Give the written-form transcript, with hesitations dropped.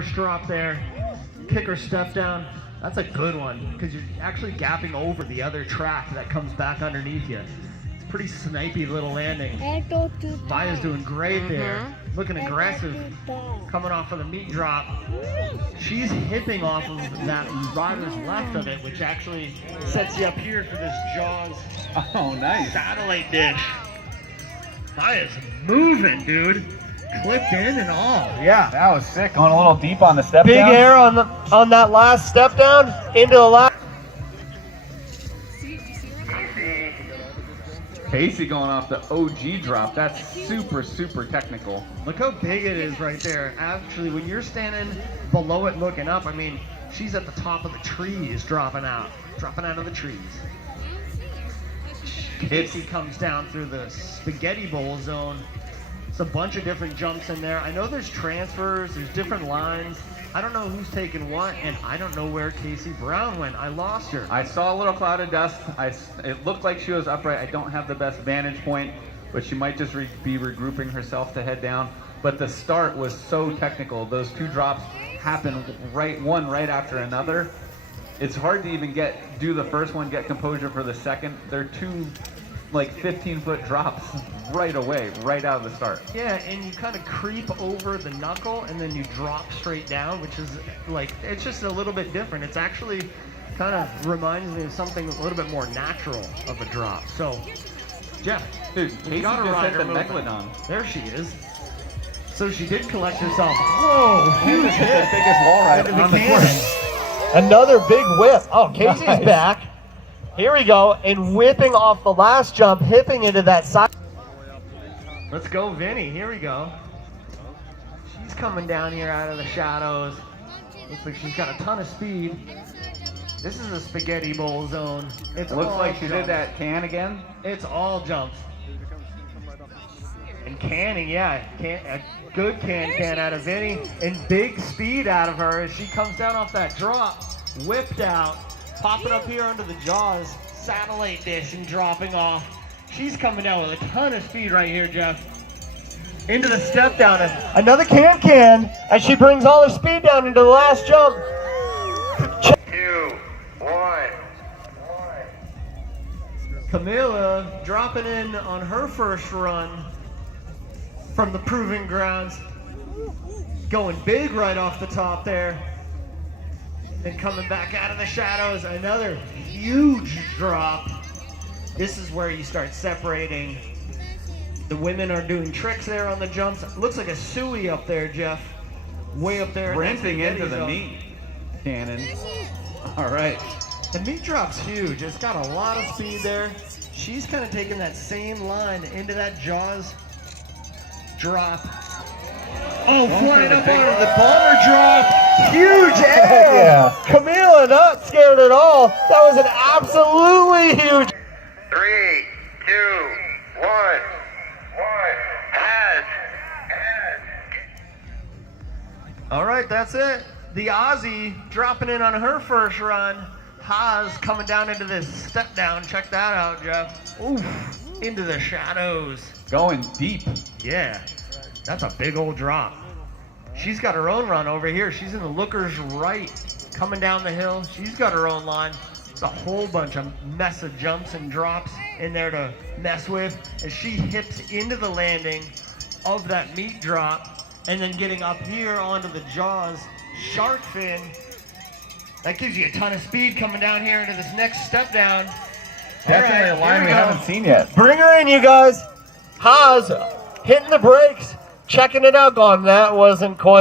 first drop there. Kicker step down. That's a good one because you're actually gapping over the other track that comes back underneath you. It's pretty snipey little landing. Maya's doing great there. Looking aggressive. Coming off of the meat drop. She's hipping off of that rider's left of it, which actually sets you up here for this Jaws satellite dish. Maya's moving, dude. Clipped in and all. Yeah. That was sick. Going a little deep on the step Big down. air on that last step down into the last. Casey going off the OG drop. That's super, super technical. Look how big it is right there. Actually, when you're standing below it looking up, I mean, she's at the top of the trees dropping out of the trees. Casey comes down through the spaghetti bowl zone. It's a bunch of different jumps in there. I know there's transfers, there's different lines. I don't know who's taking what, and I don't know where Casey Brown went. I lost her. I saw a little cloud of dust. It looked like she was upright. I don't have the best vantage point, but she might just be regrouping herself to head down. But the start was so technical. Those two drops happened one right after another. It's hard to even do the first one, get composure for the second. They're two like 15-foot drops right away, right out of the start. Yeah, and you kind of creep over the knuckle and then you drop straight down, which is like, it's just a little bit different. It's actually kind of reminds me of something a little bit more natural of a drop. So, Jeff, dude, Casey just hit the Megalodon. There she is. So she did collect herself. Whoa, huge hit the biggest wall ride on the course. Another big whip. Oh, Casey's back. Here we go, and whipping off the last jump, hipping into that side. Let's go, Vinny. Here we go. She's coming down here out of the shadows. Looks like she's got a ton of speed. This is a spaghetti bowl zone. It looks like she did that can again. It's all jumps. And canning, yeah. A good can out of Vinny. And big speed out of her as she comes down off that drop. Whipped out. Popping up here under the Jaws satellite dish and dropping off. She's coming down with a ton of speed right here, Jeff. Into the step down. Another can, and she brings all her speed down into the last jump. 2, 1. Camila dropping in on her first run from the proving grounds. Going big right off the top there. And coming back out of the shadows, another huge drop. This is where you start separating. The women are doing tricks there on the jumps. Looks like a suey up there, Jeff. Way up there. Sprinting into the meat cannon. All right. The meat drop's huge. It's got a lot of speed there. She's kind of taking that same line into that Jaws drop. Oh, flying up onto the bomber drop. Huge air. Yeah. Camila not scared at all. That was an absolutely huge. 3, 2, 1. Has. All right, that's it. The Aussie dropping in on her first run. Haas coming down into this step down. Check that out, Jeff. Oof. Into the shadows. Going deep. Yeah. That's a big old drop. She's got her own run over here. She's in the looker's right, coming down the hill. She's got her own line. It's a whole bunch of mess of jumps and drops in there to mess with as she hips into the landing of that meat drop and then getting up here onto the Jaws shark fin. That gives you a ton of speed coming down here into this next step down. Definitely a line we haven't seen yet. Bring her in, you guys. Haas hitting the brakes. Checking it out, going, that wasn't quite.